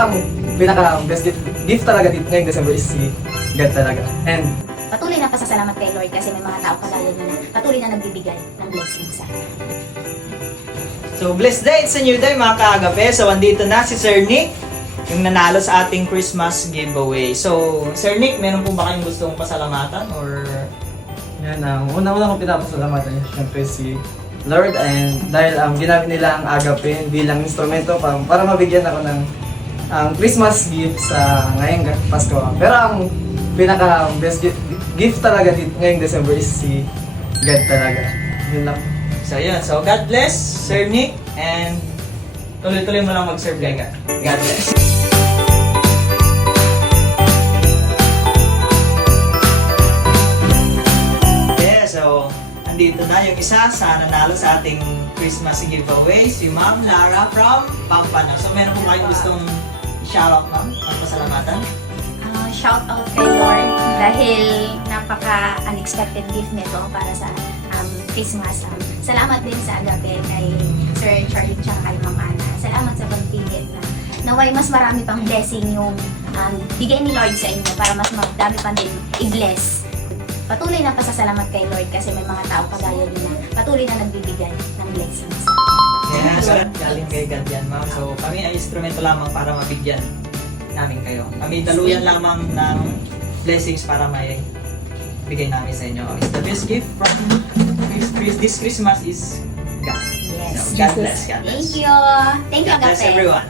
Ang pinaka-best gift talaga dito ngayong December is si God talaga. And Patuloy na pasasalamat kay Lord kasi may mga tao kagaya niya na patuloy na nagbibigay ng blessing sa akin. So, blessed day, it's a new day mga kaagape. So, andito na si Sir Nick, yung nanalo sa ating Christmas giveaway. So, Sir Nick, meron po ba kayong gustong pasalamatan or... yan, una-una kong pinapasalamatan niya syempre si Lord, and dahil ginamit nila ang agape bilang instrumento para mabigyan ako ng Christmas gift sa ngayong Pasko. Pero ang pinaka-best gift talaga dito ngayong December is si God talaga. Yun lang. So, yun. So, God bless, Sir Nick, and tuloy-tuloy mo lang mag-serve kay God. God bless. Yeah, so, andito na yung isa sa nanalo sa ating Christmas giveaway, si Ma'am Lara from Pampano. So, meron po kayong gustong shoutout, Ma'am? Pasalamatan? Shout out kay Lord dahil napaka-unexpected gift nito para sa Christmas. Salamat din sa agape kay Sir Charlie at kay Ma'am Ana. Salamat sa pagpili na naway mas marami pang blessing yung bigay ni Lord sa inyo para mas magdami pa din i-bless. Patuloy na pasasalamat kay Lord kasi may mga tao kagaya niya na patuloy na nagbibigay ng blessings. Yeah, so galing kay God yan, Ma'am. So kami ay instrumento lamang para mabigyan namin kayo. Kami daluyan lamang ng blessings para may bigay namin sa inyo. It's the best gift from this Christmas is God. Yes. So, God bless, God bless. Thank you. Thank you, God bless agape. everyone.